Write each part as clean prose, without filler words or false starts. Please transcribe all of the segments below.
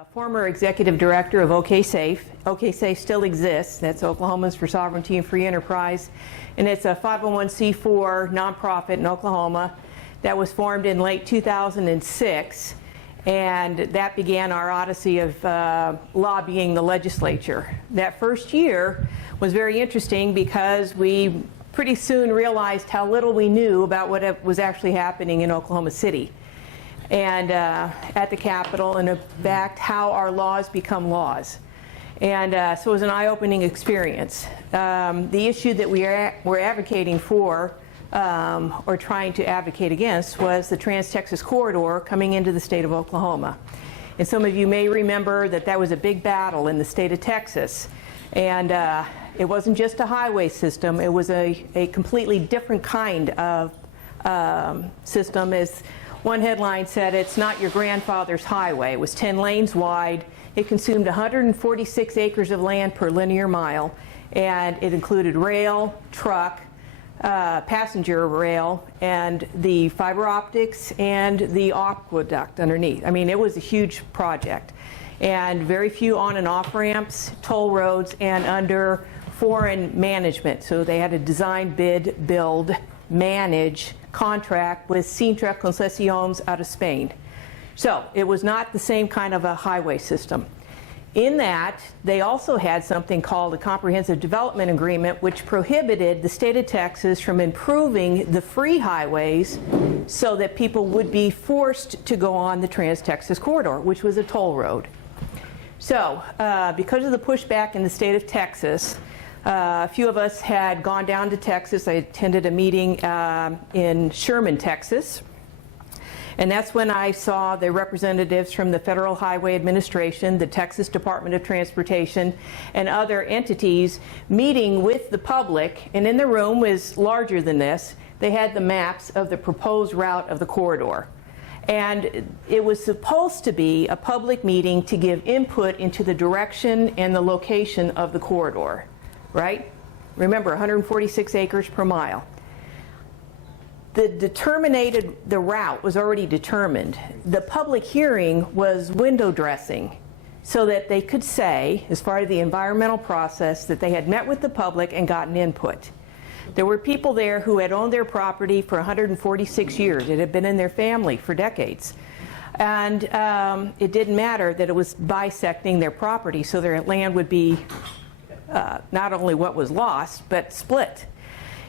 A former executive director of OKSAFE. OKSAFE still exists. That's Oklahomans for Sovereignty and Free Enterprise. And it's a 501c4 nonprofit in Oklahoma that was formed in late 2006. And that began our odyssey of lobbying the legislature. That first year was very interesting because we pretty soon realized how little we knew about what was actually happening in Oklahoma City and at the Capitol, and in fact how our laws become laws. And so it was an eye-opening experience. The issue that we're advocating for, or trying to advocate against, was the Trans-Texas Corridor coming into the state of Oklahoma. And some of you may remember that that was a big battle in the state of Texas. And it wasn't just a highway system, it was a completely different kind of system. As one headline said, it's not your grandfather's highway. It was 10 lanes wide. It consumed 146 acres of land per linear mile, and it included rail, truck, passenger rail, and the fiber optics and the aqueduct underneath. I mean, it was a huge project. And very few on and off ramps, toll roads, and under foreign management. So they had to design, bid, build, manage, contract with Cintra Concesiones out of Spain. So it was not the same kind of a highway system. In that, they also had something called a Comprehensive Development Agreement, which prohibited the state of Texas from improving the free highways so that people would be forced to go on the Trans-Texas Corridor, which was a toll road. So because of the pushback in the state of Texas, a few of us had gone down to Texas. I attended a meeting in Sherman, Texas. And that's when I saw the representatives from the Federal Highway Administration, the Texas Department of Transportation, and other entities meeting with the public. And in the room was larger than this. They had the maps of the proposed route of the corridor. And it was supposed to be a public meeting to give input into the direction and the location of the corridor, right? Remember, 146 acres per mile. The route was already determined. The public hearing was window dressing so that they could say, as part of the environmental process, that they had met with the public and gotten input. There were people there who had owned their property for 146 years. It had been in their family for decades. And it didn't matter that it was bisecting their property, so their land would be not only what was lost, but split.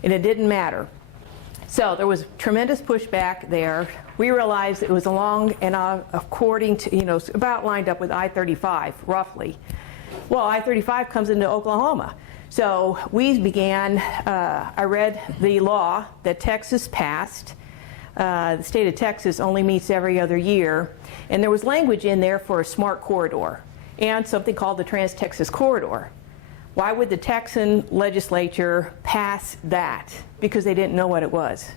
And it didn't matter. So there was tremendous pushback there. We realized it was along and according to, about lined up with I-35, roughly. Well, I-35 comes into Oklahoma. So we began, I read the law that Texas passed. The state of Texas only meets every other year. And there was language in there for a smart corridor and something called the Trans-Texas Corridor. Why would the Texan legislature pass that? Because they didn't know what it was.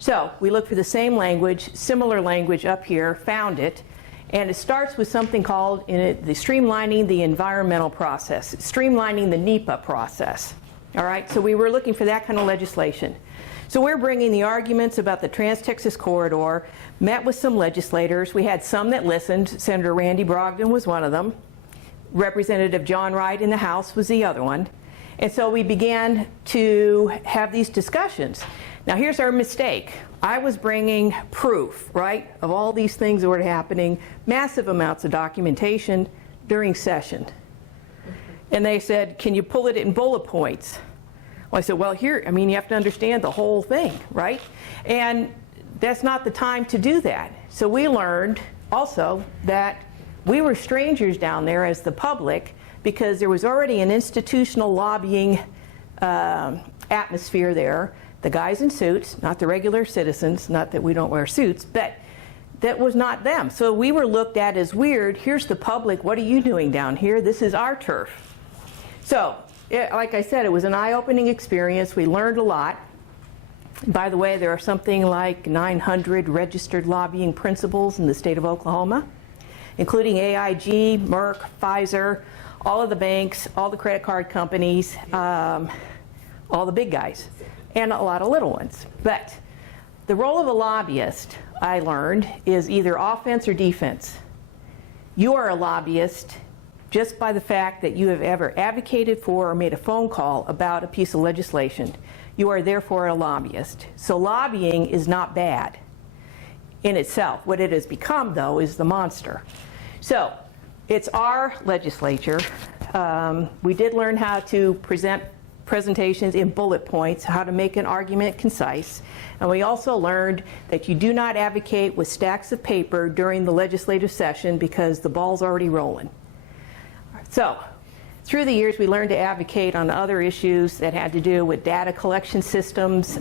So we looked for the same language, similar language up here, found it, and it starts with something called the streamlining the environmental process, streamlining the NEPA process. All right, so we were looking for that kind of legislation. So we're bringing the arguments about the Trans-Texas Corridor, met with some legislators. We had some that listened. Senator Randy Brogdon was one of them. Representative John Wright in the House was the other one. And so we began to have these discussions. Now here's our mistake. I was bringing proof, right, of all these things that were happening, massive amounts of documentation during session. And they said, can you pull it in bullet points? Well, I said, well, here, I mean, you have to understand the whole thing, right? And that's not the time to do that. So we learned also that we were strangers down there as the public because there was already an institutional lobbying atmosphere there. The guys in suits, not the regular citizens, not that we don't wear suits, but that was not them. So we were looked at as weird. Here's the public. What are you doing down here? This is our turf. So, like I said, it was an eye-opening experience. We learned a lot. By the way, there are something like 900 registered lobbying principals in the state of Oklahoma, including AIG, Merck, Pfizer, all of the banks, all the credit card companies, all the big guys, and a lot of little ones. But the role of a lobbyist, I learned, is either offense or defense. You are a lobbyist just by the fact that you have ever advocated for or made a phone call about a piece of legislation. You are therefore a lobbyist. So lobbying is not bad in itself. What it has become, though, is the monster. So it's our legislature. We did learn how to present presentations in bullet points, how to make an argument concise. And we also learned that you do not advocate with stacks of paper during the legislative session because the ball's already rolling. So through the years, we learned to advocate on other issues that had to do with data collection systems.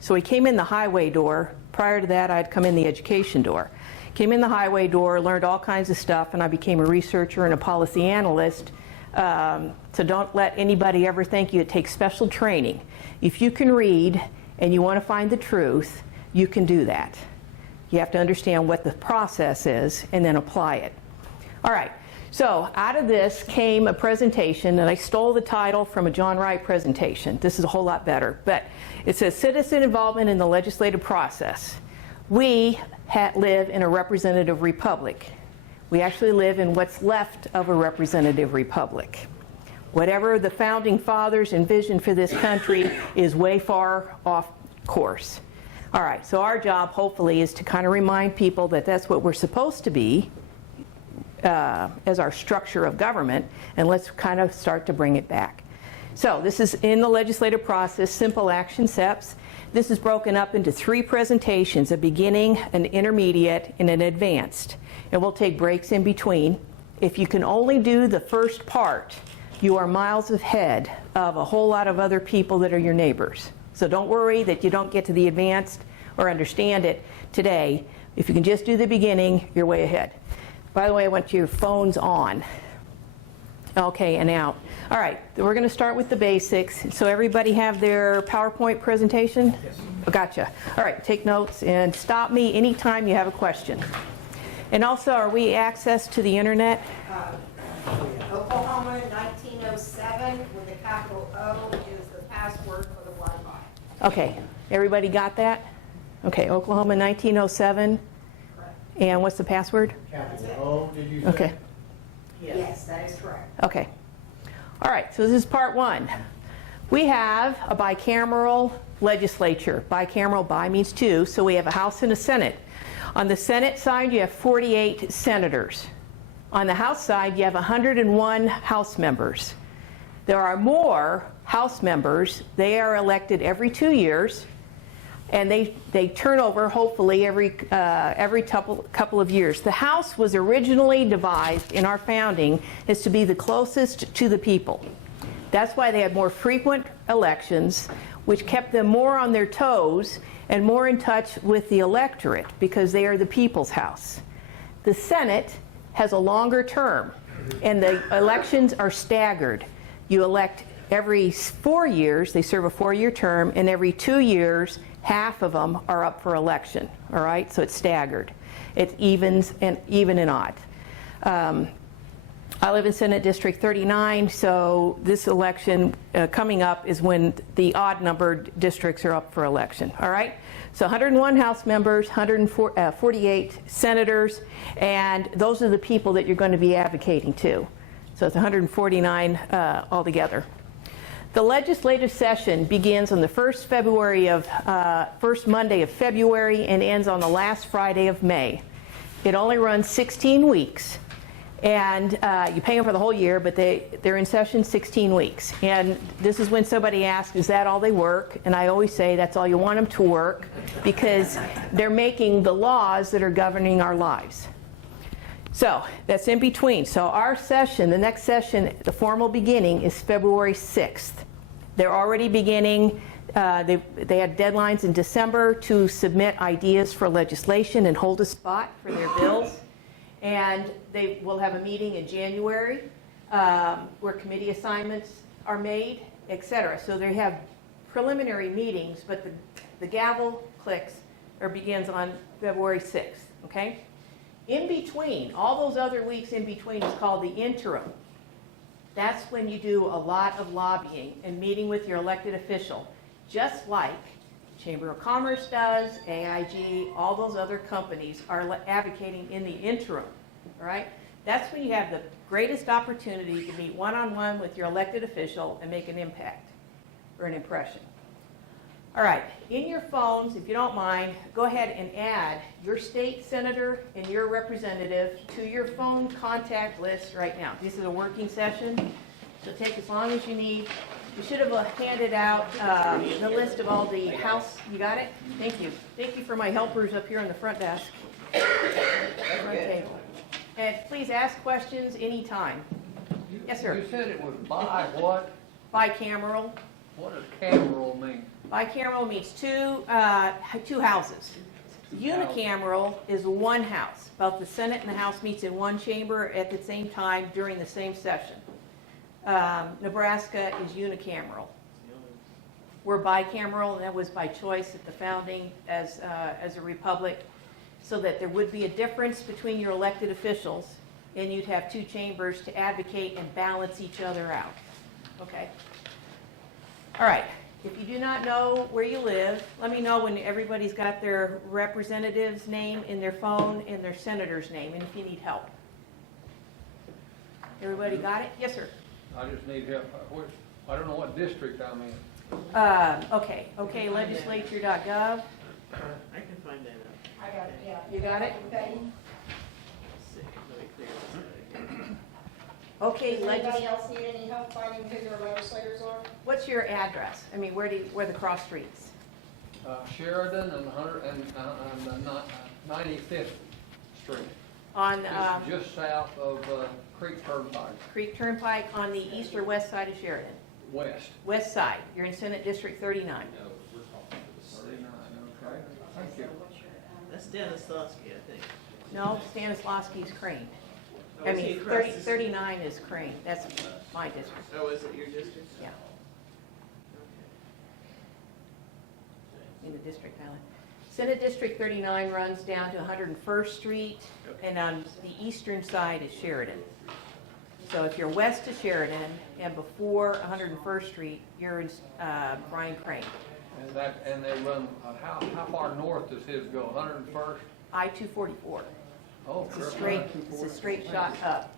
So we came in the highway door. Prior to that, I'd come in the education door. Came in the highway door, learned all kinds of stuff, and I became a researcher and a policy analyst. So don't let anybody ever think it takes special training. If you can read and you want to find the truth, you can do that. You have to understand what the process is and then apply it. All right, so out of this came a presentation, and I stole the title from a John Wright presentation. This is a whole lot better, but it says Citizen Involvement in the Legislative Process. We live in a representative republic. We actually live in what's left of a representative republic. Whatever the founding fathers envisioned for this country is way far off course. All right, so our job, hopefully, is to kind of remind people that that's what we're supposed to be as our structure of government, and let's kind of start to bring it back. So this is in the legislative process, simple action steps. This is broken up into 3 presentations, a beginning, an intermediate, and an advanced. And we'll take breaks in between. If you can only do the first part, you are miles ahead of a whole lot of other people that are your neighbors. So don't worry that you don't get to the advanced or understand it today. If you can just do the beginning, you're way ahead. By the way, I want your phones on. Okay, and out. All right, we're going to start with the basics. So everybody have their PowerPoint presentation? Yes. Oh, gotcha. All right, take notes and stop me anytime you have a question. And also, are we access to the internet? Oklahoma 1907 with a capital O is the password for the Wi-Fi. Okay, everybody got that? Okay, Oklahoma 1907. Correct. And what's the password? Capital O, did you say? Okay. Yes, that is correct. Okay. All right, so this is part 1. We have a bicameral legislature. Bicameral, bi means 2, so we have a House and a Senate. On the Senate side, you have 48 senators. On the House side, you have 101 House members. There are more House members. They are elected every 2 years, and they turn over, hopefully, every couple of years. The House was originally devised in our founding as to be the closest to the people. That's why they had more frequent elections, which kept them more on their toes and more in touch with the electorate, because they are the people's house. The Senate has a longer term, and the elections are staggered. You elect every 4 years, they serve a 4-year term, and every 2 years, half of them are up for election, all right? So it's staggered. It's even and odd. I live in Senate District 39, so this election coming up is when the odd-numbered districts are up for election, all right? So 101 House members, 148 senators, and those are the people that you're going to be advocating to. So it's 149 altogether. The legislative session begins on the first Monday of February and ends on the last Friday of May. It only runs 16 weeks. And you pay them for the whole year, but they're in session 16 weeks. And this is when somebody asks, is that all they work? And I always say that's all you want them to work, because they're making the laws that are governing our lives. So that's in between. So our session, the next session, the formal beginning is February 6th. They're already beginning. They had deadlines in December to submit ideas for legislation and hold a spot for their bills. And they will have a meeting in January where committee assignments are made, etc. So they have preliminary meetings, but the gavel clicks or begins on February 6th, okay? In between, all those other weeks in between is called the interim. That's when you do a lot of lobbying and meeting with your elected official, just like Chamber of Commerce does, AIG, all those other companies are advocating in the interim, all right? That's when you have the greatest opportunity to meet one-on-one with your elected official and make an impact or an impression. All right, in your phones, if you don't mind, go ahead and add your state senator and your representative to your phone contact list right now. This is a working session, so take as long as you need. You should have handed out the list of all the House. You got it? Thank you. Thank you for my helpers up here on the front desk. Front table. And please ask questions anytime. Yes, sir. You said it was bi what? Bicameral. What does cameral mean? Bicameral means two houses. Unicameral is one house. Both the Senate and the House meets in one chamber at the same time during the same session. Nebraska is unicameral. We're bicameral, and that was by choice at the founding as a republic, so that there would be a difference between your elected officials, and you'd have two chambers to advocate and balance each other out. Okay? All right. If you do not know where you live, let me know when everybody's got their representative's name in their phone and their senator's name, and if you need help. Everybody got it? Yes, sir. I just need help. I don't know what district I'm in. Okay, legislature.gov. I can find that out. I got it, yeah. You got it? Okay. Let's see, let me clear this out again. Okay, Does anybody else need any help finding who their legislators are? what's your address? I mean, where are the cross streets? Sheridan and 95th Street. On Just south of Creek Turnpike, Creek Turnpike on the east or west side of Sheridan? west. West side. You're in Senate District 39. 39, okay. Thank you. That's Dennis Lusky, I think. No, Stanislavski's Crane. Oh, I is he mean, across the street? 39 is Crane. That's my district. Oh, is it your district? Yeah, in the district island. Senate District 39 runs down to 101st Street, and on the eastern side is Sheridan. So if you're west of Sheridan and before 101st Street, you're in Brian Crane. And they run, how far north does his go, 101st? I-244. Oh, It's a straight shot up.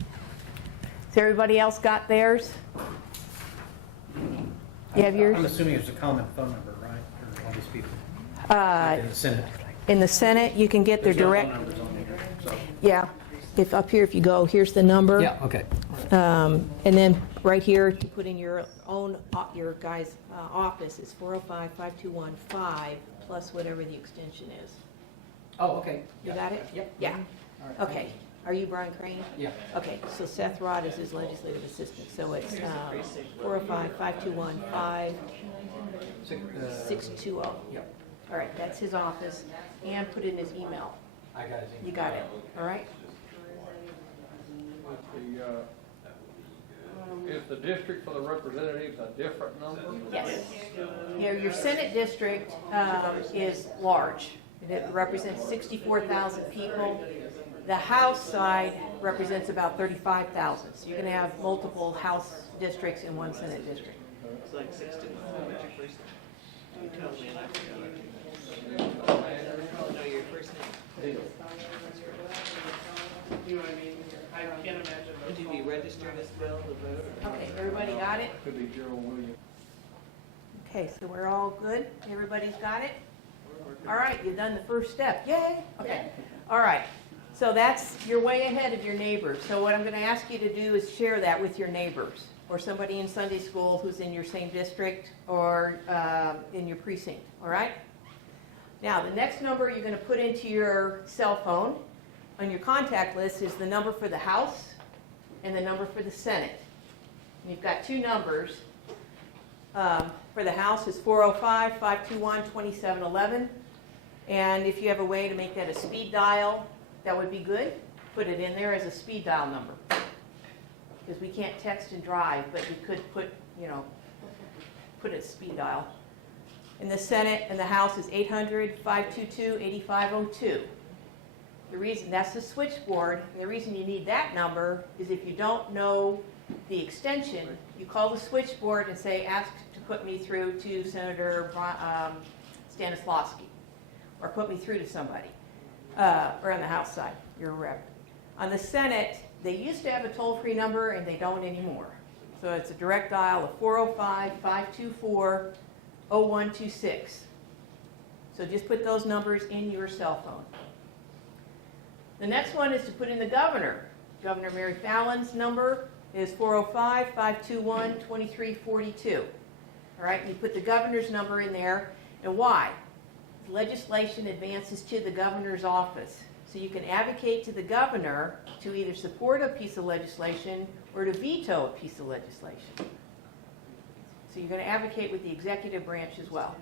Has everybody else got theirs? You have yours? I'm assuming it's a common phone number, right, for all these people in the Senate. In the Senate, you can get their There's no direct, phone numbers on there, so. yeah. If up here, if you go, here's the number. Yeah, okay. And then right here to put in your own, your guy's office is 405-521-5 plus whatever the extension is. Oh, okay. You got it? Yep. Yeah. All right. Okay. Are you Brian Crane? Yeah. Okay, so Seth Rod is his legislative assistant, so it's 405-521-5. 620. Yep. All right, that's his office, and put in his email. I got it. You got it, all right? Is the district for the representatives a different number? Yes. Your Senate district is large. It represents 64,000 people. The House side represents about 35,000. So you're going to have multiple House districts in one Senate district. It's like 60. What's your first name? You told me and I forgot. No, your first name. You know what I mean? I can't imagine. Would you be registered as well to vote? Okay, everybody got it? Could be Gerald Williams. Okay, so we're all good? Everybody's got it? All right, you've done the first step. Yay! Okay. All right. So you're way ahead of your neighbors. So what I'm going to ask you to do is share that with your neighbors or somebody in Sunday school who's in your same district or in your precinct. All right? Now, the next number you're going to put into your cell phone on your contact list is the number for the House and the number for the Senate. And you've got two numbers. For the House is 405-521-2711. And if you have a way to make that a speed dial, that would be good. Put it in there as a speed dial number. Because we can't text and drive, but you could put it as speed dial. In the Senate and the House is 800-522-8502. The reason, that's the switchboard, and the reason you need that number is if you don't know the extension, you call the switchboard and say, ask to put me through to Senator Stanislavski, or put me through to somebody, or on the House side. your rep. On the Senate, they used to have a toll-free number and they don't anymore. So it's a direct dial of 405-524-0126. So just put those numbers in your cell phone. The next one is to put in the governor. Governor Mary Fallon's number is 405-521-2342. All right, you put the governor's number in there. And why? Legislation advances to the governor's office. So you can advocate to the governor to either support a piece of legislation or to veto a piece of legislation. So you're going to advocate with the executive branch as well.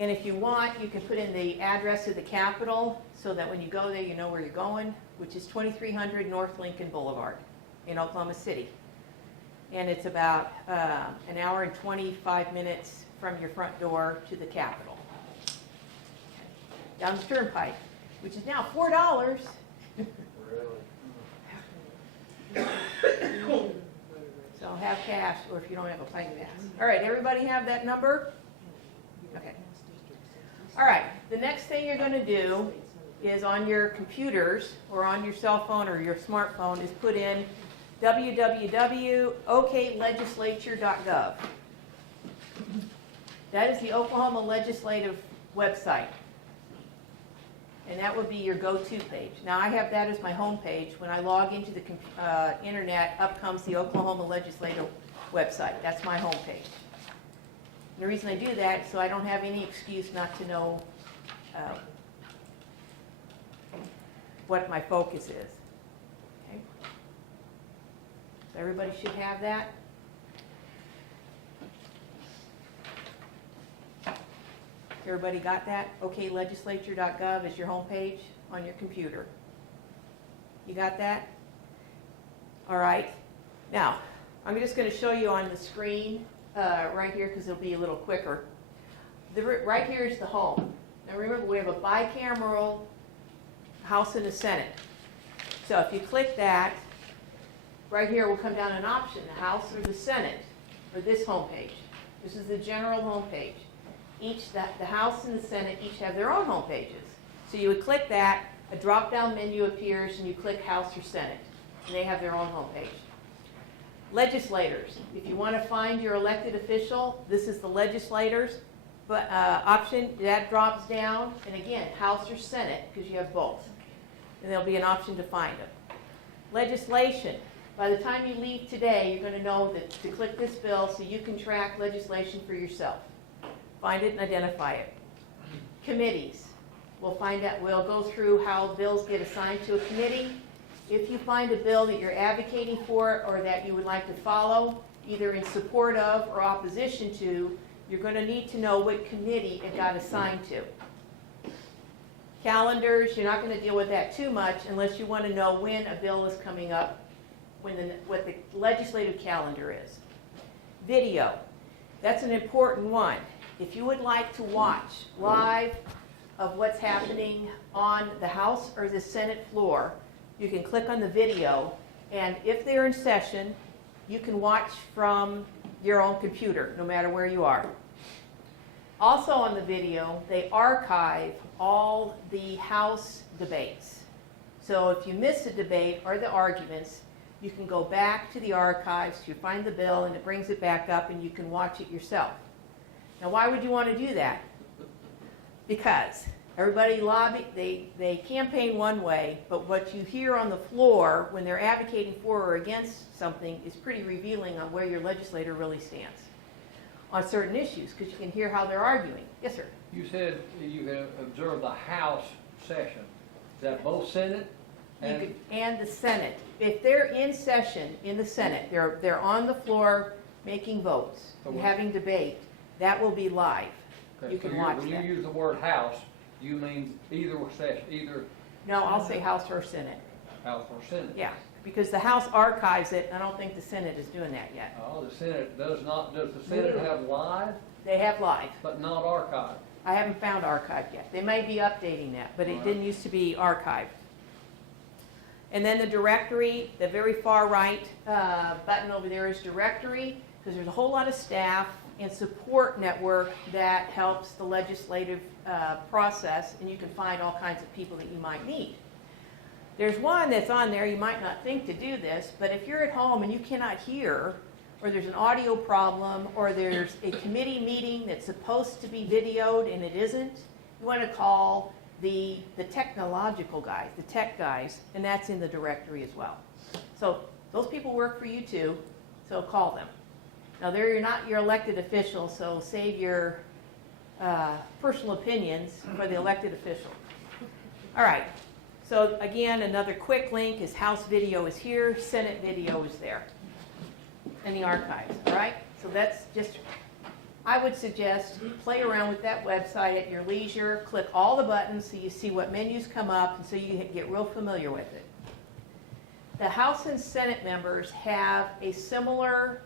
And if you want, you can put in the address of the Capitol so that when you go there, you know where you're going, which is 2300 North Lincoln Boulevard in Oklahoma City. And it's about an hour and 25 minutes from your front door to the Capitol. Down the Turnpike, which is now $4. So have cash, or if you don't have a plane pass. All right, everybody have that number? Okay. All right, the next thing you're going to do is on your computers or on your cell phone or your smartphone is put in www.oklegislature.gov. That is the Oklahoma legislative website. And that would be your go-to page. Now, I have that as my home page. When I log into the internet, up comes the Oklahoma legislative website. That's my home page. And the reason I do that is so I don't have any excuse not to know what my focus is. Okay? So everybody should have that. Everybody got that? oklegislature.gov is your home page on your computer. You got that? All right. Now, I'm just going to show you on the screen right here because it'll be a little quicker. Right here is the home. Now remember, we have a bicameral House and a Senate. So if you click that, right here will come down an option, the House or the Senate, for this home page. This is the general home page. The House and the Senate each have their own home pages. So you would click that, a drop-down menu appears, and you click House or Senate, and they have their own home page. Legislators, if you want to find your elected official, this is the legislators option. That drops down, and again, House or Senate, because you have both. And there'll be an option to find them. Legislation. By the time you leave today, you're going to know that to click this bill so you can track legislation for yourself. Find it and identify it. Committees. We'll go through how bills get assigned to a committee. If you find a bill that you're advocating for or that you would like to follow, either in support of or opposition to, you're going to need to know what committee it got assigned to. Calendars, you're not going to deal with that too much unless you want to know when a bill is coming up, what the legislative calendar is. Video. That's an important one. If you would like to watch live of what's happening on the House or the Senate floor, you can click on the video, and if they're in session, you can watch from your own computer, no matter where you are. Also on the video, they archive all the House debates. So if you miss a debate or the arguments, you can go back to the archives, you find the bill, and it brings it back up, and you can watch it yourself. Now, why would you want to do that? Because everybody they campaign one way, but what you hear on the floor when they're advocating for or against something is pretty revealing on where your legislator really stands on certain issues, because you can hear how they're arguing. Yes, sir? You said you can observe the House session. Is that both Senate and And the Senate. If they're in session in the Senate, they're on the floor making votes, and having debate, that will be live. Okay, You can so watch when that. you use the word House, you mean either session, either No, I'll say House or Senate. House or Senate? Yeah, because the House archives it, and I don't think the Senate is doing that yet. Oh, the Senate does not, does the Senate have live, They have live. but not archived? I haven't found archived yet. They may be updating that, but it didn't used to be archived. And then the directory, the very far right button over there is directory, because there's a whole lot of staff and support network that helps the legislative process, and you can find all kinds of people that you might need. There's one that's on there, you might not think to do this, but if you're at home and you cannot hear, or there's an audio problem, or there's a committee meeting that's supposed to be videoed and it isn't, you want to call the technological guys, the tech guys, and that's in the directory as well. So those people work for you too, so call them. Now you're not your elected official, so save your personal opinions for the elected official. All right, so again, another quick link is House video is here, Senate video is there in the archives, all right? So that's just, I would suggest play around with that website at your leisure, click all the buttons so you see what menus come up and so you get real familiar with it. The House and Senate members have a similar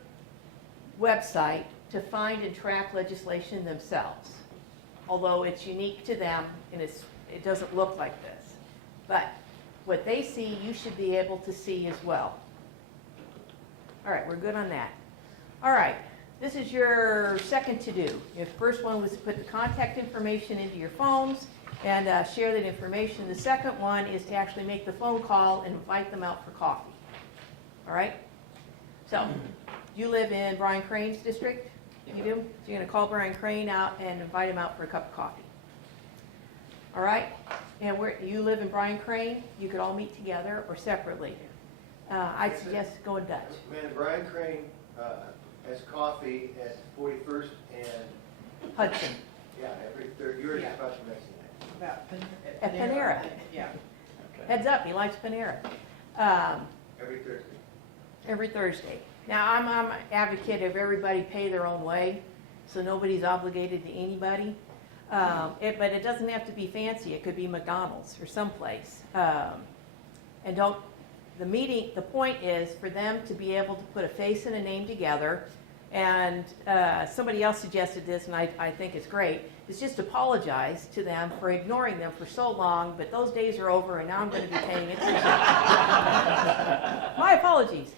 website to find and track legislation themselves, although it's unique to them and it doesn't look like this. But what they see, you should be able to see as well. All right, we're good on that. All right, this is your second to-do. Your first one was to put the contact information into your phones and share that information. The second one is to actually make the phone call and invite them out for coffee. All right? So, you live in Brian Crane's district? You do? So you're going to call Brian Crane out and invite him out for a cup of coffee. All right? And where you live in Brian Crane, you could all meet together or separately. I'd suggest going Dutch. Man, Brian Crane has coffee at 41st and, Hudson. yeah, every third, you're Yeah. about to mention that. About At Panera. Yeah. Heads up, he likes Panera. Every Thursday. Every Thursday. Now, I'm an advocate of everybody pay their own way, so nobody's obligated to anybody. But it doesn't have to be fancy. It could be McDonald's or someplace. And the point is for them to be able to put a face and a name together. And somebody else suggested this, and I think it's great, is just apologize to them for ignoring them for so long, but those days are over, and now I'm going to be paying attention. My apologies.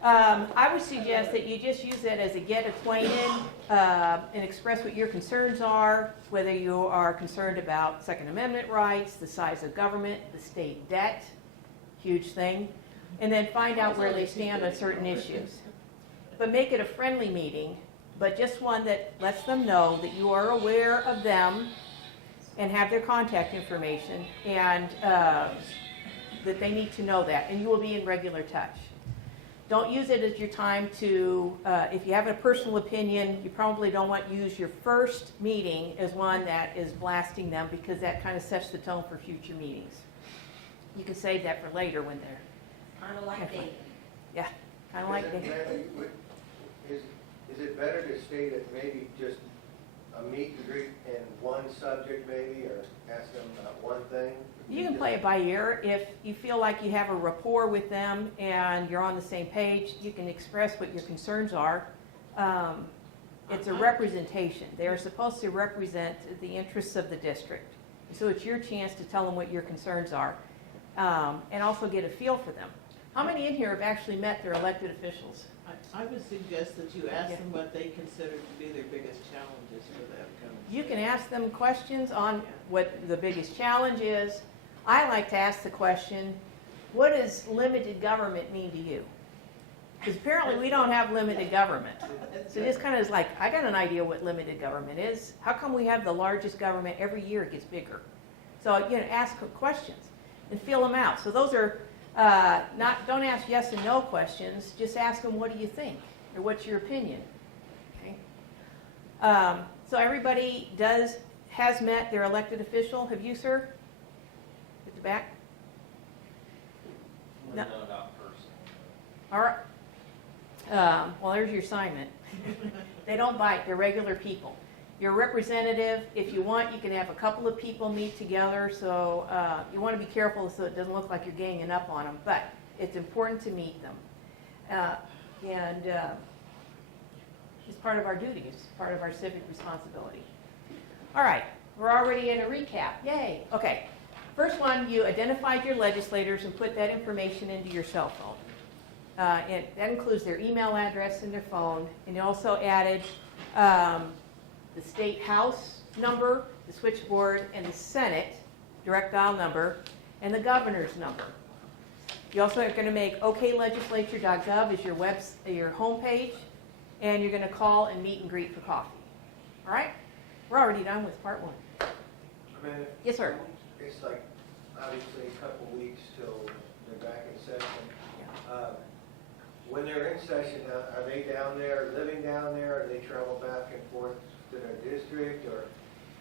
I would suggest that you just use it as a get acquainted and express what your concerns are, whether you are concerned about Second Amendment rights, the size of government, the state debt, huge thing, and then find out where they stand on certain issues. But make it a friendly meeting, but just one that lets them know that you are aware of them and have their contact information, and that they need to know that, and you will be in regular touch. Don't use it as your time to, if you have a personal opinion, you probably don't want to use your first meeting as one that is blasting them, because that kind of sets the tone for future meetings. You can save that for later when they're, Kind of like dating. yeah, kind of like Is that. it- Is it better to state it maybe just a meet and greet in one subject maybe, or ask them about one thing? You can play it by ear. If you feel like you have a rapport with them and you're on the same page, you can express what your concerns are. It's a representation. They are supposed to represent the interests of the district. So it's your chance to tell them what your concerns are, and also get a feel for them. How many in here have actually met their elected officials? I would suggest that you ask them what they consider to be their biggest challenges for the upcoming. You can ask them questions on what the biggest challenge is. I like to ask the question, what does limited government mean to you? Because apparently we don't have limited government. So this kind of is like, I got an idea what limited government is. How come we have the largest government every year it gets bigger? So, ask questions and feel them out. So those are don't ask yes and no questions. Just ask them, what do you think? Or what's your opinion? Okay. So everybody has met their elected official. Have you, sir? At the back? No. All right. Well, there's your assignment. They don't bite. They're regular people. Your representative, if you want, you can have a couple of people meet together. So you want to be careful so it doesn't look like you're ganging up on them. But it's important to meet them. And it's part of our duty. It's part of our civic responsibility. All right. We're already at a recap. Yay. Okay. First one, you identified your legislators and put that information into your cell phone. And that includes their email address and their phone. And you also added the state house number, the switchboard, and the Senate direct dial number, and the governor's number. You also are going to make oklegislature.gov as your homepage, and you're going to call and meet and greet for coffee. All right? We're already done with part one. I mean, Yes, sir. it's like, obviously, a couple weeks till they're back in session. When they're in session, are they down there, living down there, or they travel back and forth to their district, or?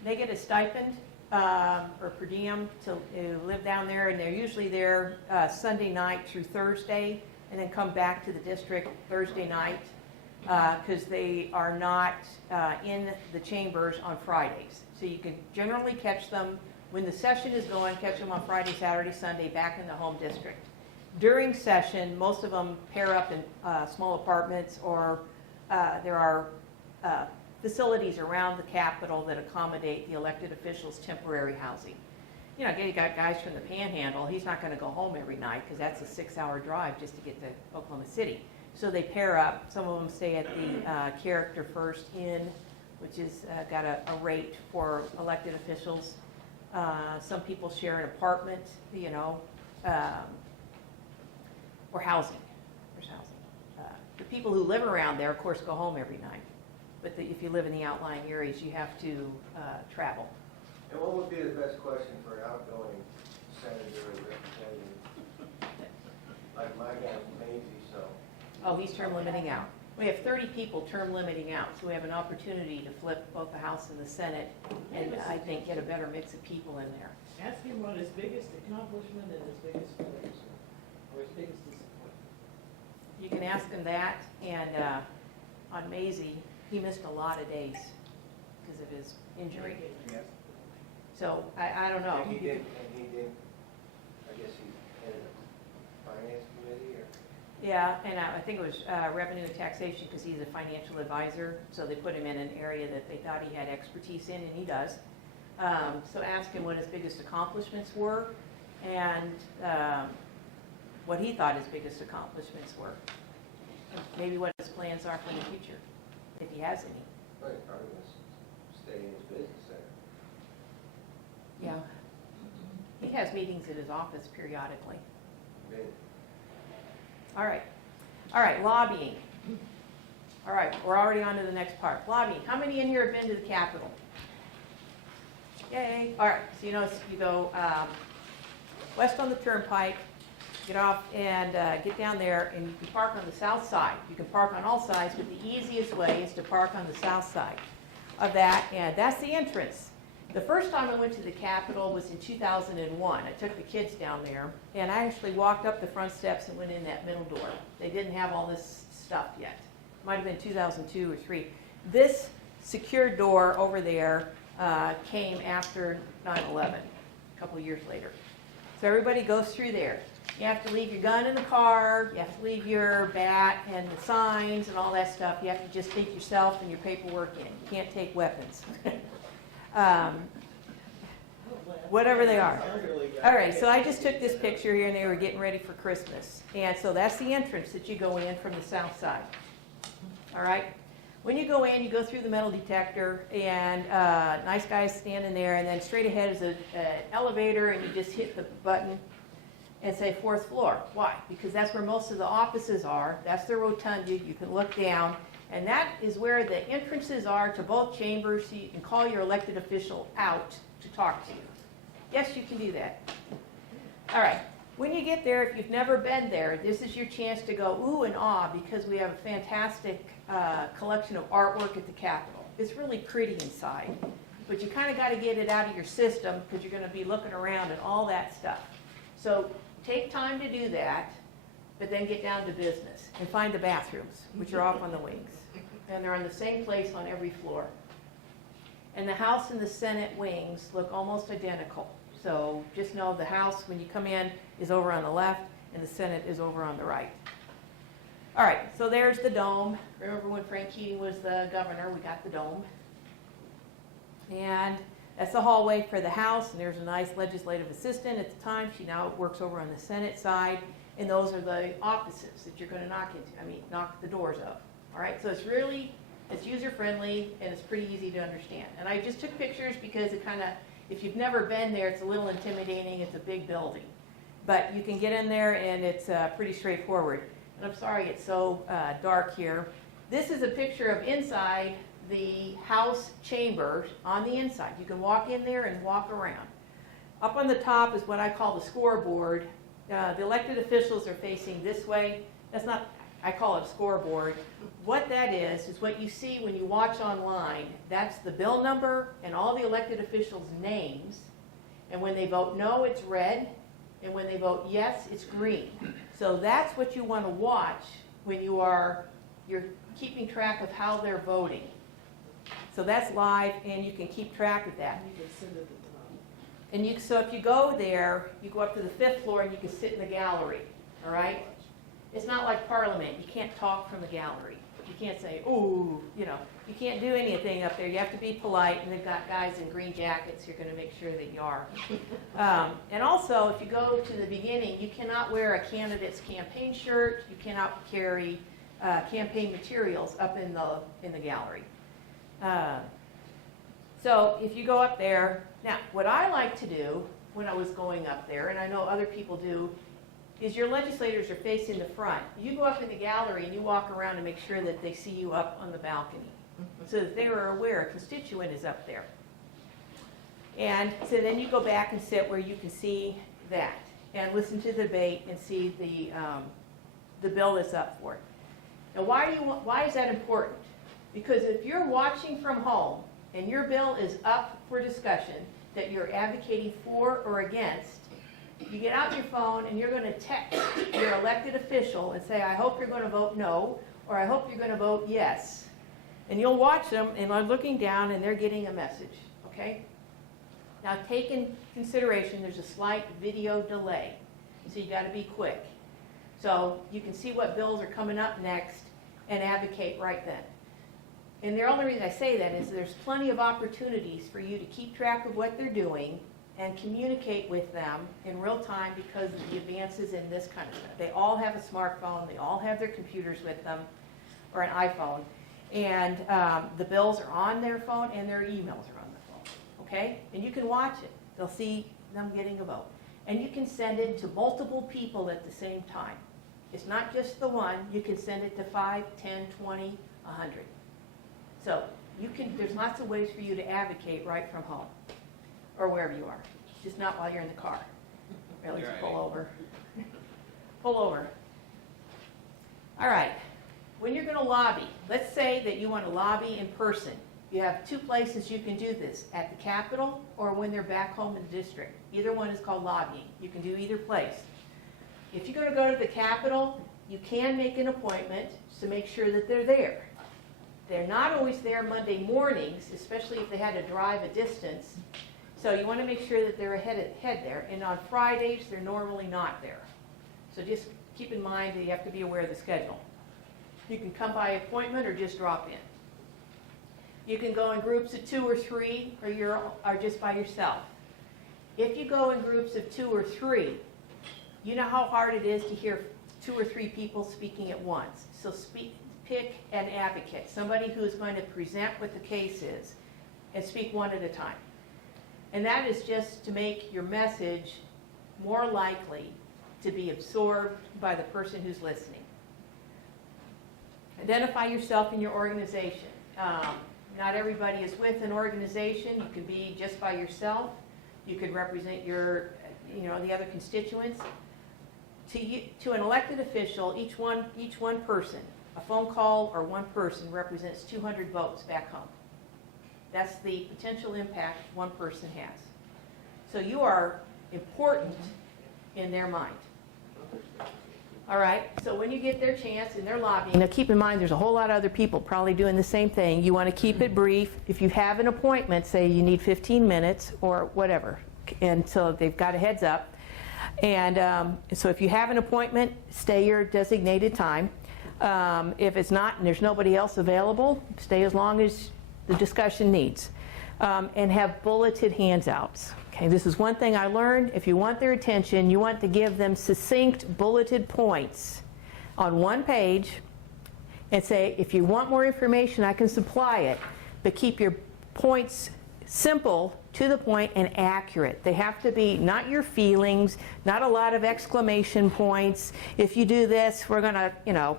They get a stipend or per diem to live down there, and they're usually there Sunday night through Thursday, and then come back to the district Thursday night, because they are not in the chambers on Fridays. So you can generally catch them when the session is going, catch them on Friday, Saturday, Sunday, back in the home district. During session, most of them pair up in small apartments, or there are facilities around the Capitol that accommodate the elected officials' temporary housing. You know, you got guys from the Panhandle, he's not going to go home every night because that's a 6-hour drive just to get to Oklahoma City. So they pair up. Some of them stay at the Character First Inn, which is got a rate for elected officials. Some people share an apartment, you know, or housing. There's housing. The people who live around there, of course, go home every night. But if you live in the outlying areas, you have to travel. And what would be the best question for an outgoing senator or representative? Like my guy, Maisie, so. Oh, he's term limiting out. We have 30 people term limiting out, so we have an opportunity to flip both the House and the Senate, and I think get a better mix of people in there. Ask him what his biggest accomplishment and his biggest failures were, or his biggest disappointment. You can ask him that, and on Maisie, he missed a lot of days because of his injury. So I don't know. And he did, I guess he headed a finance committee, or? Yeah, and I think it was revenue and taxation because he's a financial advisor, so they put him in an area that they thought he had expertise in, and he does. So ask him what his biggest accomplishments were and what he thought his biggest accomplishments were. Maybe what his plans are for the future, if he has any. Well, he probably was staying in his business center. Yeah. He has meetings at his office periodically. Been All right, lobbying. All right, we're already on to the next part. Lobbying. How many in here have been to the Capitol? Yay. All right, so you go west on the Turnpike, get off and get down there, and you can park on the south side. You can park on all sides, but the easiest way is to park on the south side of that, and that's the entrance. The first time I went to the Capitol was in 2001. I took the kids down there, and I actually walked up the front steps and went in that middle door. They didn't have all this stuff yet. Might have been 2002 or 3. This secure door over there came after 9/11, a couple of years later. So everybody goes through there. You have to leave your gun in the car, you have to leave your bat and the signs and all that stuff. You have to just take yourself and your paperwork in. You can't take weapons. Whatever they are. All right, so I just took this picture here, and they were getting ready for Christmas. And so that's the entrance that you go in from the south side. All right? When you go in, you go through the metal detector, and nice guys standing there, and then straight ahead is an elevator, and you just hit the button and say 4th floor. Why? Because that's where most of the offices are. That's the rotunda. You can look down. And that is where the entrances are to both chambers, so you can call your elected official out to talk to you. Yes, you can do that. All right. When you get there, if you've never been there, this is your chance to go ooh and ah, because we have a fantastic collection of artwork at the Capitol. It's really pretty inside, but you kind of got to get it out of your system because you're going to be looking around at all that stuff. So take time to do that, but then get down to business and find the bathrooms, which are off on the wings. And they're on the same place on every floor. And the House and the Senate wings look almost identical. So just know the House, when you come in, is over on the left, and the Senate is over on the right. All right, so there's the dome. Remember when Frank Keating was the governor, we got the dome. And that's the hallway for the House, and there's a nice legislative assistant at the time. She now works over on the Senate side. And those are the offices that you're going to knock the doors of. All right, so it's user-friendly, and it's pretty easy to understand. And I just took pictures because it kind of, if you've never been there, it's a little intimidating. It's a big building. But you can get in there and it's pretty straightforward. And I'm sorry it's so dark here. This is a picture of inside the House chamber on the inside. You can walk in there and walk around. Up on the top is what I call the scoreboard. The elected officials are facing this way. That's not, I call it a scoreboard. What that is what you see when you watch online. That's the bill number and all the elected officials' names. And when they vote no, it's red. And when they vote yes, it's green. So that's what you want to watch when you're keeping track of how they're voting. So that's live, and you can keep track of that. You can sit at the top. And so if you go there, you go up to the 5th floor and you can sit in the gallery, all right? It's not like Parliament. You can't talk from the gallery. You can't say, ooh, you can't do anything up there. You have to be polite, and they've got guys in green jackets. You're going to make sure that you are. And also, if you go to the beginning, you cannot wear a candidate's campaign shirt. You cannot carry campaign materials up in the gallery. So if you go up there, now what I like to do when I was going up there, and I know other people do, is your legislators are facing the front. You go up in the gallery and you walk around and make sure that they see you up on the balcony, so that they are aware a constituent is up there. And so then you go back and sit where you can see that and listen to the debate and see the bill that's up for it. Now why is that important? Because if you're watching from home and your bill is up for discussion that you're advocating for or against, you get out your phone and you're going to text your elected official and say, I hope you're going to vote no, or I hope you're going to vote yes. And you'll watch them and they're looking down and they're getting a message, okay? Now take in consideration there's a slight video delay, so you got to be quick. So you can see what bills are coming up next and advocate right then. And the only reason I say that is there's plenty of opportunities for you to keep track of what they're doing and communicate with them in real time because of the advances in this kind of stuff. They all have a smartphone, they all have their computers with them, or an iPhone, and the bills are on their phone and their emails are on the phone, okay? And you can watch it. They'll see them getting a vote. And you can send it to multiple people at the same time. It's not just the one. You can send it to 5, 10, 20, 100. So there's lots of ways for you to advocate right from home or wherever you are, just not while you're in the car. Or at least pull over. Pull over. All right, when you're going to lobby, let's say that you want to lobby in person. You have 2 places you can do this, at the Capitol or when they're back home in the district. Either one is called lobbying. You can do either place. If you're going to go to the Capitol, you can make an appointment to make sure that they're there. They're not always there Monday mornings, especially if they had to drive a distance. So you want to make sure that they're ahead there. And on Fridays, they're normally not there. So just keep in mind that you have to be aware of the schedule. You can come by appointment or just drop in. You can go in groups of 2 or 3, or just by yourself. If you go in groups of 2 or 3, you know how hard it is to hear 2 or 3 people speaking at once. So pick an advocate, somebody who is going to present what the case is, and speak one at a time. And that is just to make your message more likely to be absorbed by the person who's listening. Identify yourself in your organization. Not everybody is with an organization. You can be just by yourself. You could represent the other constituents. To an elected official, each one person, a phone call or one person represents 200 votes back home. That's the potential impact one person has. So you are important in their mind. All right, so when you get their chance and they're lobbying, now keep in mind there's a whole lot of other people probably doing the same thing. You want to keep it brief. If you have an appointment, say you need 15 minutes or whatever, and so they've got a heads up. And so if you have an appointment, stay your designated time. If it's not and there's nobody else available, stay as long as the discussion needs. And have bulleted handouts. Okay, this is one thing I learned. If you want their attention, you want to give them succinct bulleted points on one page and say, if you want more information, I can supply it, but keep your points simple to the point, and accurate. They have to be not your feelings, not a lot of exclamation points. If you do this, we're going to,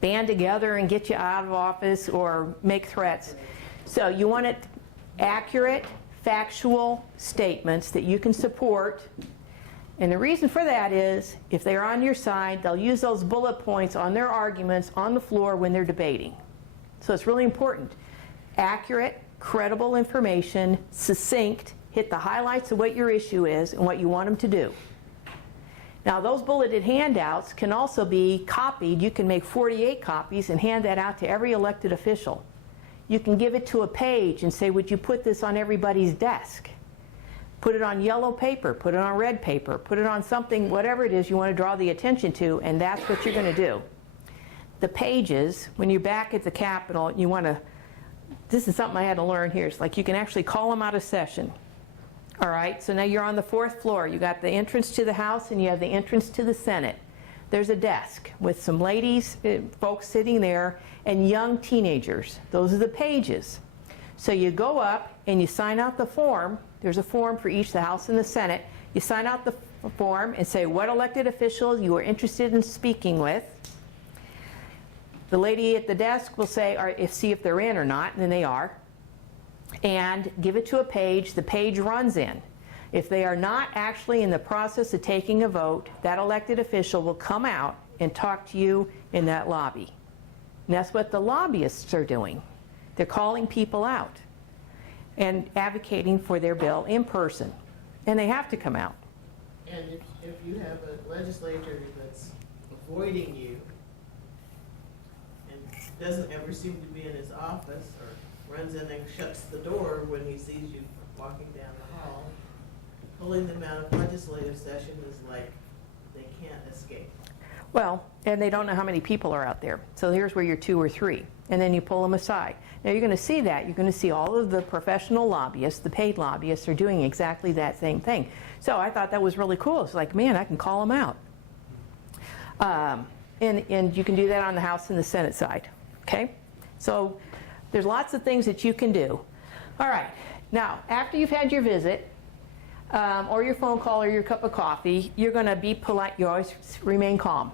band together and get you out of office or make threats. So you want it accurate, factual statements that you can support. And the reason for that is, if they're on your side, they'll use those bullet points on their arguments on the floor when they're debating. So it's really important. Accurate, credible information, succinct, hit the highlights of what your issue is and what you want them to do. Now, those bulleted handouts can also be copied. You can make 48 copies and hand that out to every elected official. You can give it to a page and say, would you put this on everybody's desk? Put it on yellow paper, put it on red paper, put it on something, whatever it is you want to draw the attention to, and that's what you're going to do. The pages, when you're back at the Capitol, you want to, this is something I had to learn here, it's like you can actually call them out of session. All right, so now you're on the 4th floor. You got the entrance to the House and you have the entrance to the Senate. There's a desk with some ladies, folks sitting there, and young teenagers. Those are the pages. So you go up and you sign out the form. There's a form for each, the House and the Senate. You sign out the form and say what elected official you are interested in speaking with. The lady at the desk will say, see if they're in or not, and then they are. And give it to a page. The page runs in. If they are not actually in the process of taking a vote, that elected official will come out and talk to you in that lobby. And that's what the lobbyists are doing. They're calling people out and advocating for their bill in person. And they have to come out. And if you have a legislator that's avoiding you and doesn't ever seem to be in his office, or runs in and shuts the door when he sees you walking down the hall, pulling them out of legislative session is like they can't escape. Well, and they don't know how many people are out there. So here's where you're 2 or 3. And then you pull them aside. Now you're going to see that. You're going to see all of the professional lobbyists, the paid lobbyists, are doing exactly that same thing. So I thought that was really cool. It's like, man, I can call them out. And you can do that on the House and the Senate side. Okay? So there's lots of things that you can do. All right. Now, after you've had your visit, or your phone call or your cup of coffee, you're going to be polite. You always remain calm.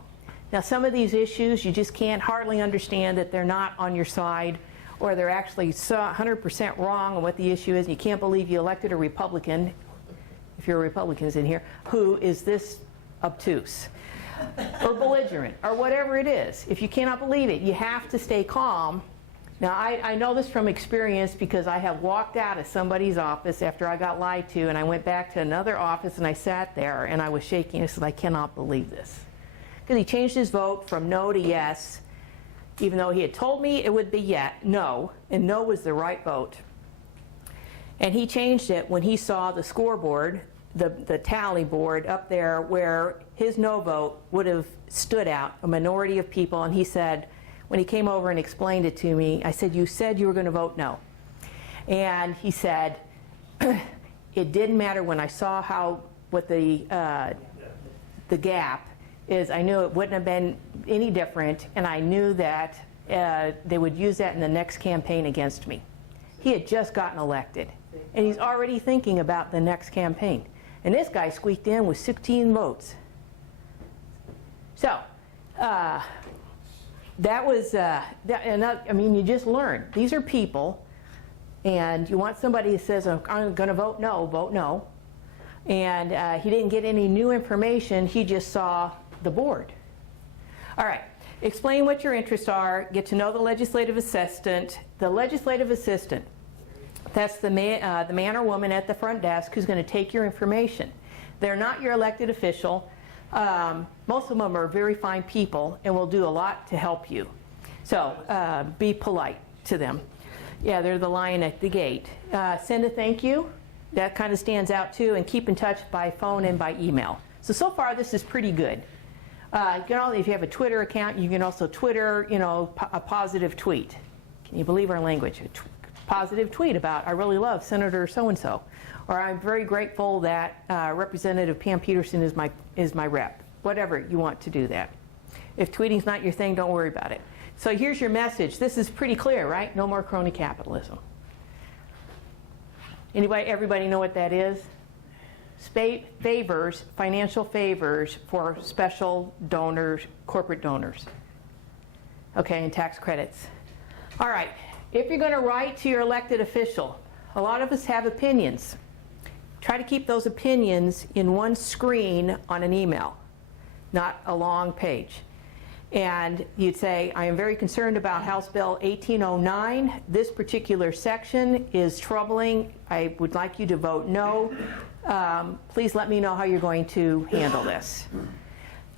Now, some of these issues, you just can't hardly understand that they're not on your side, or they're actually 100% wrong on what the issue is. You can't believe you elected a Republican, if you're Republicans in here, who is this obtuse or belligerent or whatever it is. If you cannot believe it, you have to stay calm. Now, I know this from experience because I have walked out of somebody's office after I got lied to, and I went back to another office and I sat there and I was shaking. I said, I cannot believe this. Because he changed his vote from no to yes, even though he had told me it would be no, and no was the right vote. And he changed it when he saw the scoreboard, the tally board up there where his no vote would have stood out, a minority of people, and he said, when he came over and explained it to me, I said, you said you were going to vote no. And he said, it didn't matter when I saw what the gap is. I knew it wouldn't have been any different, and I knew that they would use that in the next campaign against me. He had just gotten elected, and he's already thinking about the next campaign. And this guy squeaked in with 16 votes. So, that was, I mean, you just learn. These are people, and you want somebody who says, I'm going to vote no. And he didn't get any new information. He just saw the board. All right. Explain what your interests are. Get to know the legislative assistant. The legislative assistant, that's the man or woman at the front desk who's going to take your information. They're not your elected official. Most of them are very fine people and will do a lot to help you. So be polite to them. Yeah, they're the lion at the gate. Send a thank you. That kind of stands out too, and keep in touch by phone and by email. So far this is pretty good. If you have a Twitter account, you can also Twitter, a positive tweet. Can you believe our language? Positive tweet about, I really love Senator so-and-so. Or I'm very grateful that Representative Pam Peterson is my rep. Whatever, you want to do that. If tweeting's not your thing, don't worry about it. So here's your message. This is pretty clear, right? No more crony capitalism. Everybody know what that is? Favors, financial favors for special donors, corporate donors. Okay, and tax credits. All right, if you're going to write to your elected official, a lot of us have opinions. Try to keep those opinions in one screen on an email, not a long page. And you'd say, I am very concerned about House Bill 1809. This particular section is troubling. I would like you to vote no. Please let me know how you're going to handle this.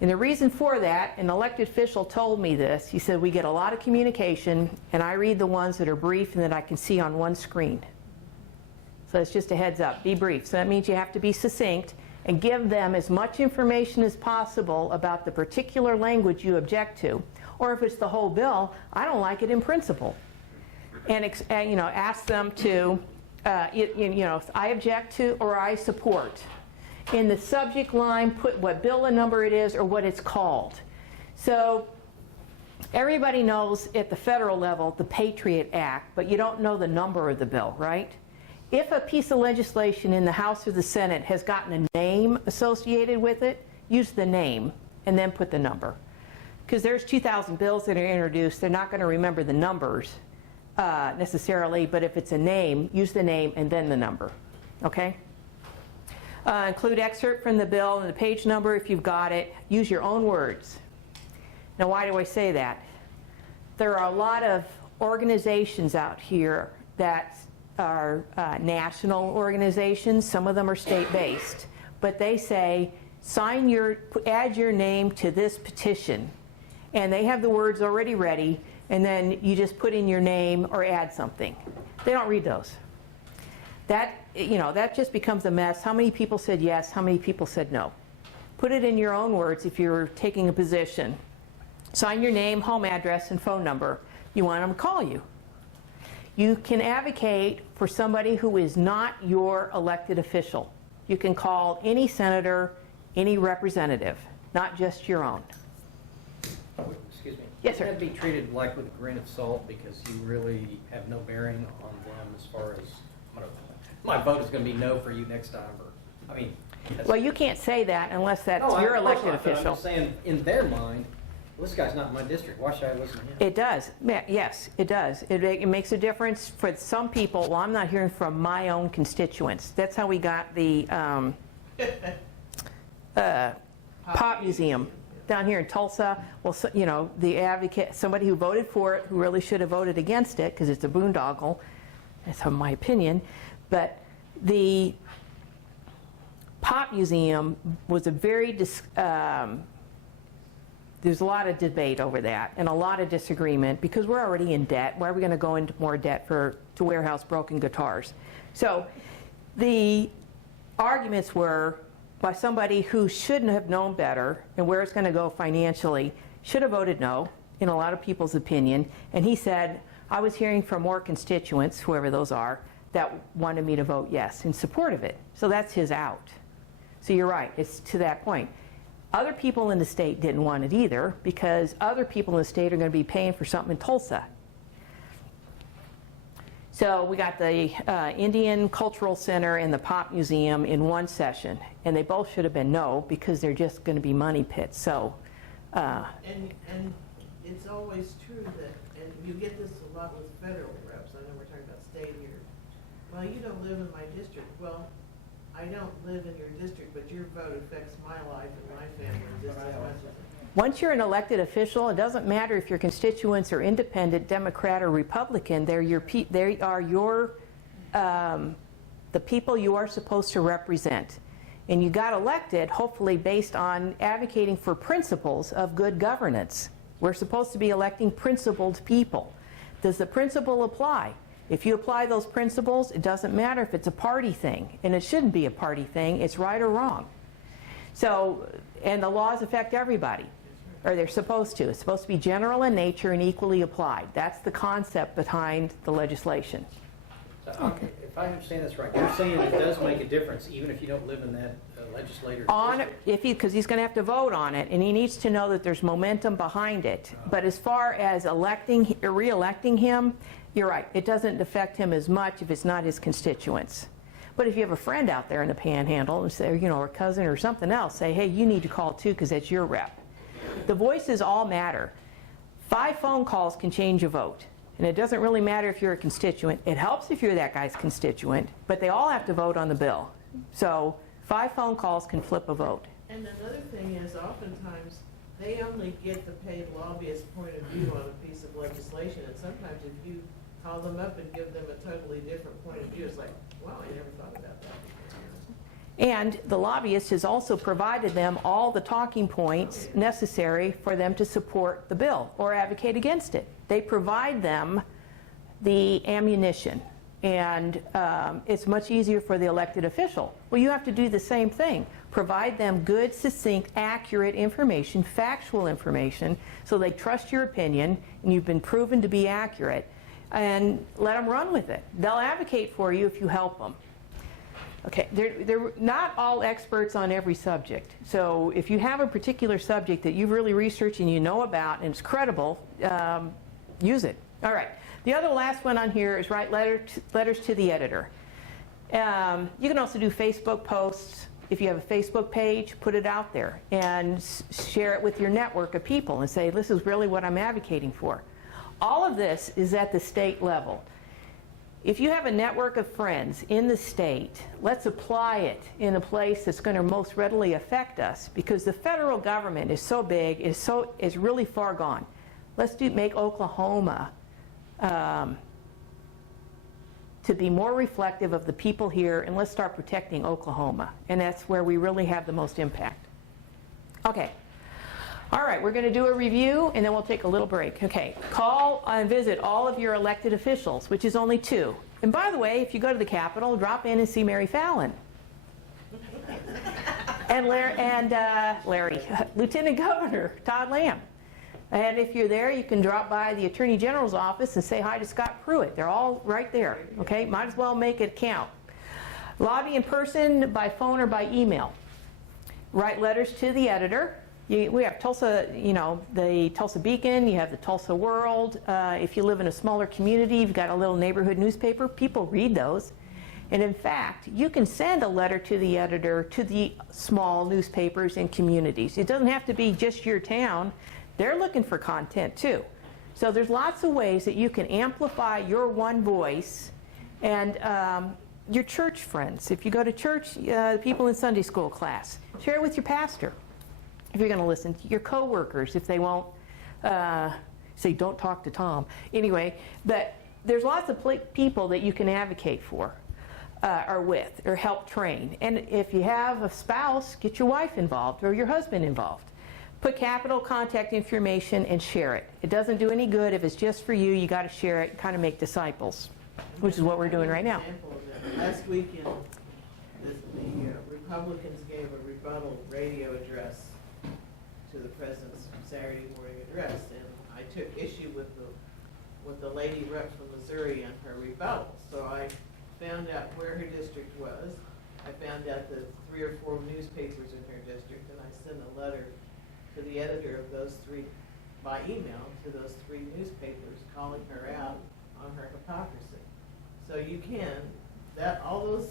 And the reason for that, an elected official told me this. He said, we get a lot of communication, and I read the ones that are brief and that I can see on one screen. So it's just a heads up, be brief. So that means you have to be succinct and give them as much information as possible about the particular language you object to. Or if it's the whole bill, I don't like it in principle. And ask them to, I object to or I support. In the subject line, put what bill and number it is or what it's called. So everybody knows at the federal level the Patriot Act, but you don't know the number of the bill, right? If a piece of legislation in the House or the Senate has gotten a name associated with it, use the name and then put the number. Because there's 2,000 bills that are introduced, they're not going to remember the numbers necessarily, but if it's a name, use the name and then the number, okay? Include excerpt from the bill and the page number if you've got it. Use your own words. Now, why do I say that? There are a lot of organizations out here that are national organizations. Some of them are state-based. But they say, add your name to this petition. And they have the words already ready, and then you just put in your name or add something. They don't read those. That just becomes a mess. How many people said yes? How many people said no? Put it in your own words if you're taking a position. Sign your name, home address, and phone number. You want them to call you. You can advocate for somebody who is not your elected official. You can call any senator, any representative, not just your own. Excuse me. Yes, sir. Should that be treated like with a grain of salt because you really have no bearing on them as far as my vote is going to be no for you next time? Or, I mean, Well, you can't say that unless that's no, your of course elected not, but official. I'm just saying, in their mind, well, this guy's not in my district. Why should I listen to him? It does. Yes, it does. It makes a difference for some people. Well, I'm not hearing from my own constituents. That's how we got the Pop Museum down here in Tulsa. Well, the advocate, somebody who voted for it, who really should have voted against it because it's a boondoggle. That's my opinion. But the Pop Museum was a very there's a lot of debate over that and a lot of disagreement because we're already in debt. Why are we going to go into more debt to warehouse broken guitars? So the arguments were by somebody who shouldn't have known better and where it's going to go financially, should have voted no, in a lot of people's opinion. And he said, I was hearing from more constituents, whoever those are, that wanted me to vote yes in support of it. So that's his out. So you're right, it's to that point. Other people in the state didn't want it either because other people in the state are going to be paying for something in Tulsa. So we got the Indian Cultural Center and the Pop Museum in one session, and they both should have been no because they're just going to be money pits. So, And it's always true that, and you get this a lot with federal reps. I know we're talking about state here. Well, you don't live in my district. Well, I don't live in your district, but your vote affects my life and my family just as much as it. once you're an elected official, it doesn't matter if your constituents are independent, Democrat, or Republican. They are the people you are supposed to represent. And you got elected, hopefully, based on advocating for principles of good governance. We're supposed to be electing principled people. Does the principle apply? If you apply those principles, it doesn't matter if it's a party thing, and it shouldn't be a party thing, it's right or wrong. So, and the laws affect everybody, or they're supposed to. It's supposed to be general in nature and equally applied. That's the concept behind the legislation. So, if I understand this right, you're saying it does make a difference even if you don't live in that legislator's district? Because he's going to have to vote on it, and he needs to know that there's momentum behind it. But as far as re-electing him, you're right. It doesn't affect him as much if it's not his constituents. But if you have a friend out there in the panhandle, and say, or a cousin or something else, say, hey, you need to call too because that's your rep. The voices all matter. 5 phone calls can change a vote. And it doesn't really matter if you're a constituent. It helps if you're that guy's constituent, but they all have to vote on the bill. So 5 phone calls can flip a vote. And another thing is oftentimes they only get the paid lobbyist point of view on a piece of legislation. And sometimes if you call them up and give them a totally different point of view, it's like, wow, I never thought about that. And the lobbyist has also provided them all the talking points necessary for them to support the bill or advocate against it. They provide them the ammunition, and it's much easier for the elected official. Well, you have to do the same thing. Provide them good, succinct, accurate information, factual information, so they trust your opinion, and you've been proven to be accurate, and let them run with it. They'll advocate for you if you help them. Okay, they're not all experts on every subject. So if you have a particular subject that you've really researched and you know about and it's credible, use it. All right. The other last one on here is write letters to the editor. You can also do Facebook posts. If you have a Facebook page, put it out there and share it with your network of people and say, this is really what I'm advocating for. All of this is at the state level. If you have a network of friends in the state, let's apply it in a place that's going to most readily affect us, because the federal government is so big, is really far gone. Let's make Oklahoma to be more reflective of the people here, and let's start protecting Oklahoma. And that's where we really have the most impact. Okay. All right, we're going to do a review, and then we'll take a little break. Okay, call and visit all of your elected officials, which is only 2. And by the way, if you go to the Capitol, drop in and see Mary Fallon. And Larry, Lieutenant Governor Todd Lamb. And if you're there, you can drop by the Attorney General's office and say hi to Scott Pruitt. They're all right there, okay? Might as well make it count. Lobby in person, by phone, or by email. Write letters to the editor. We have Tulsa, the Tulsa Beacon, you have the Tulsa World. If you live in a smaller community, you've got a little neighborhood newspaper. People read those. And in fact, you can send a letter to the editor to the small newspapers and communities. It doesn't have to be just your town. They're looking for content too. So there's lots of ways that you can amplify your one voice. And your church friends, if you go to church, people in Sunday school class, share it with your pastor. If you're going to listen to your coworkers, if they won't say, don't talk to Tom. Anyway, but there's lots of people that you can advocate for or with or help train. And if you have a spouse, get your wife involved or your husband involved. Put capital contact information and share it. It doesn't do any good if it's just for you. You got to share it and kind of make disciples, which is what we're doing right now. Last weekend, the Republicans gave a rebuttal radio address to the president's Saturday morning address, and I took issue with the lady rep from Missouri and her rebuttal. So I found out where her district was. I found out the 3 or 4 newspapers in her district, and I sent a letter to the editor of those 3 by email to those 3 newspapers, calling her out on her hypocrisy. So you can, all those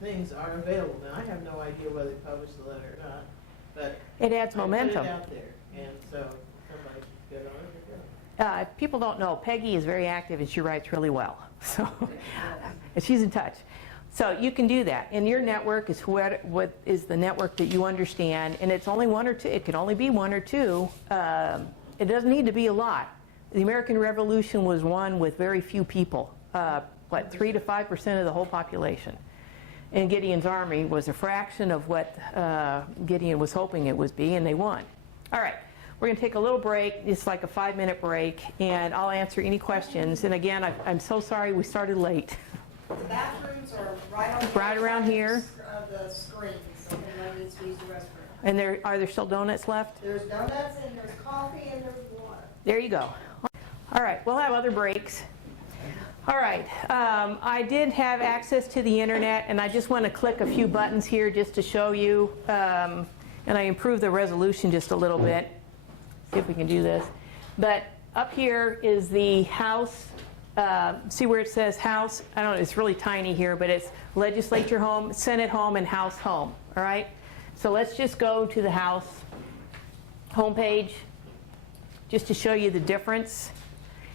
things are available. Now I have no idea whether they published the letter or not. But it adds momentum. Put it out there, and so somebody should get on it. People don't know, Peggy is very active and she writes really well. So, and she's in touch. So you can do that. And your network is what is the network that you understand, and it's only 1 or 2. It can only be 1 or 2. It doesn't need to be a lot. The American Revolution was won with very few people. 3 to 5% of the whole population. And Gideon's army was a fraction of what Gideon was hoping it would be, and they won. All right, we're going to take a little break. It's like a 5-minute break, and I'll answer any questions. And again, I'm so sorry we started late. The bathrooms are right around here. Of the screen, so everybody needs to use the restroom. And are there still donuts left? There's donuts, and there's coffee, and there's water. There you go. All right, we'll have other breaks. All right, I did have access to the internet, and I just want to click a few buttons here just to show you, and I improved the resolution just a little bit. See if we can do this. But up here is the House see where it says House? I don't know, it's really tiny here, but it's Legislature home, Senate home, and House home, all right? So let's just go to the House homepage just to show you the difference.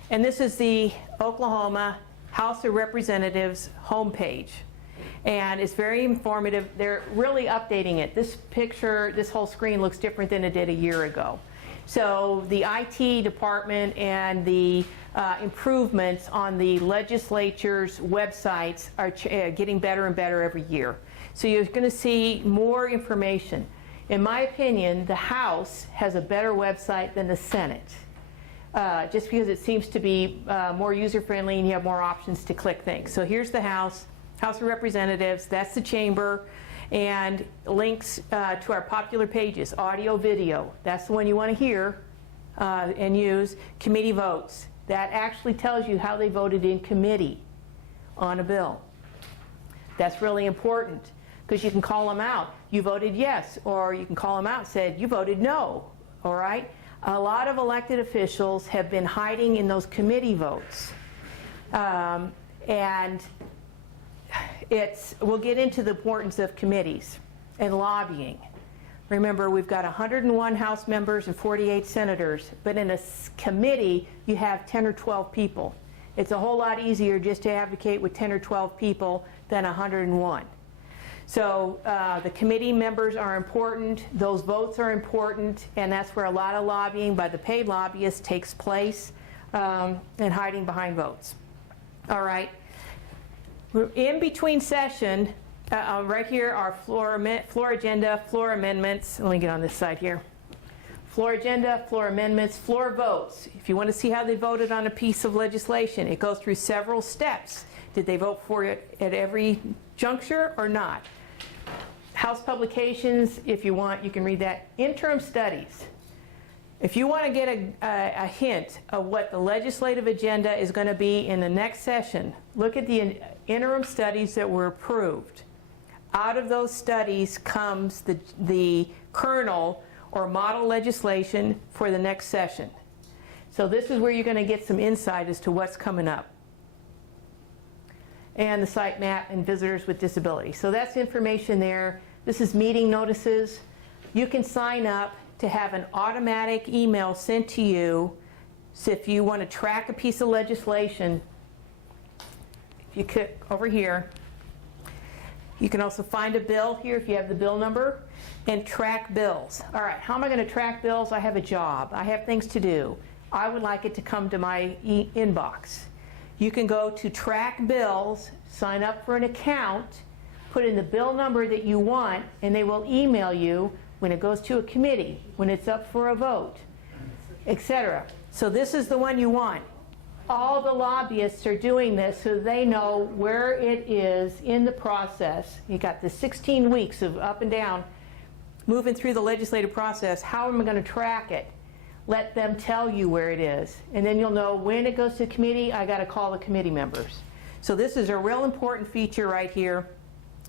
And this is the Oklahoma House of Representatives homepage. And it's very informative. They're really updating it. This picture, this whole screen looks different than it did a year ago. So the IT department and the improvements on the legislature's websites are getting better and better every year. So you're going to see more information. In my opinion, the House has a better website than the Senate, just because it seems to be more user-friendly and you have more options to click things. So here's the House of Representatives, that's the chamber, and links to our popular pages, audio, video, that's the one you want to hear and use. Committee votes, that actually tells you how they voted in committee on a bill. That's really important because you can call them out. You voted yes, or you can call them out and say you voted no, all right? A lot of elected officials have been hiding in those committee votes. And we'll get into the importance of committees and lobbying. Remember, we've got 101 House members and 48 senators, but in a committee, you have 10 or 12 people. It's a whole lot easier just to advocate with 10 or 12 people than 101. So the committee members are important, those votes are important, and that's where a lot of lobbying by the paid lobbyists takes place, and hiding behind votes. All right. In between session, right here are floor agenda, floor amendments. Let me get on this side here. Floor agenda, floor amendments, floor votes. If you want to see how they voted on a piece of legislation, it goes through several steps. Did they vote for it at every juncture or not? House publications, if you want, you can read that. Interim studies. If you want to get a hint of what the legislative agenda is going to be in the next session, look at the interim studies that were approved. Out of those studies comes the kernel or model legislation for the next session. So this is where you're going to get some insight as to what's coming up. And the site map and visitors with disabilities. So that's information there. This is meeting notices. You can sign up to have an automatic email sent to you. So if you want to track a piece of legislation, if you click over here, you can also find a bill here if you have the bill number, and track bills. All right, how am I going to track bills? I have a job. I have things to do. I would like it to come to my inbox. You can go to track bills, sign up for an account, put in the bill number that you want, and they will email you when it goes to a committee, when it's up for a vote, etc. So this is the one you want. All the lobbyists are doing this so they know where it is in the process. You got the 16 weeks of up and down, moving through the legislative process. How am I going to track it? Let them tell you where it is. And then you'll know when it goes to committee, I got to call the committee members. So this is a real important feature right here.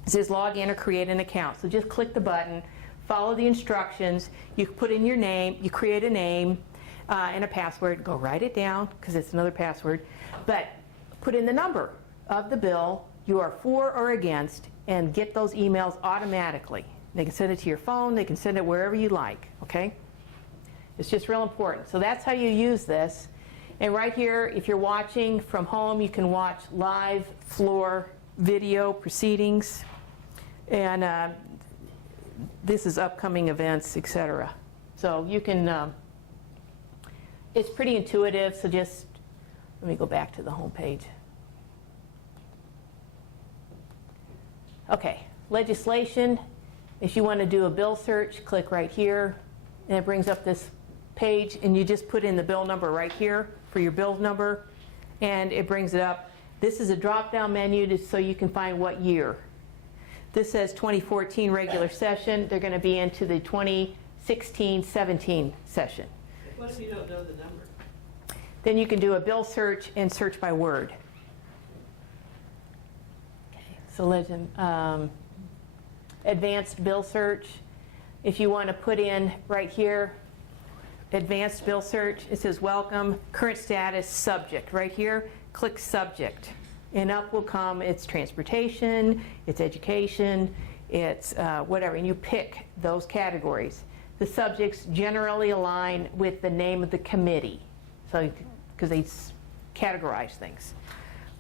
It says log in or create an account. So just click the button, follow the instructions. You put in your name, you create a name and a password. Go write it down because it's another password. But put in the number of the bill you are for or against and get those emails automatically. They can send it to your phone. They can send it wherever you like, okay? It's just real important. So that's how you use this. And right here, if you're watching from home, you can watch live floor video proceedings. And this is upcoming events, etc. So you can, it's pretty intuitive, so just, let me go back to the home page. Okay, legislation. If you want to do a bill search, click right here, and it brings up this page, and you just put in the bill number right here for your bill number, and it brings it up. This is a drop-down menu so you can find what year. This says 2014 regular session. They're going to be into the 2016-17 session. What if you don't know the number? Then you can do a bill search and search by word. Okay, so legend, advanced bill search. If you want to put in right here, advanced bill search, it says welcome, current status, subject. Right here, click subject, and up will come it's transportation, it's education, it's whatever, and you pick those categories. The subjects generally align with the name of the committee, so because they categorize things.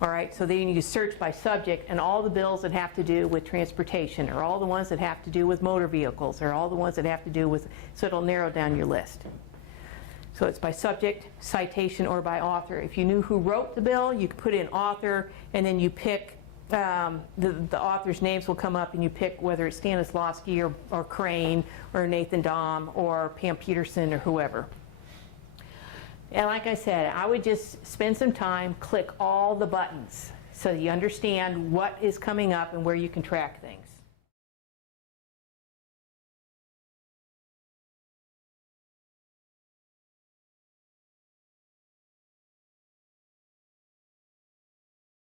All right, so then you search by subject, and all the bills that have to do with transportation, or all the ones that have to do with motor vehicles, or all the ones that have to do with, so it'll narrow down your list. So it's by subject, citation, or by author. If you knew who wrote the bill, you could put in author, and then you pick, the author's names will come up, and you pick whether it's Stanislawski or Crane, or Nathan Dahm, or Pam Peterson, or whoever. And like I said, I would just spend some time, click all the buttons, so you understand what is coming up and where you can track things.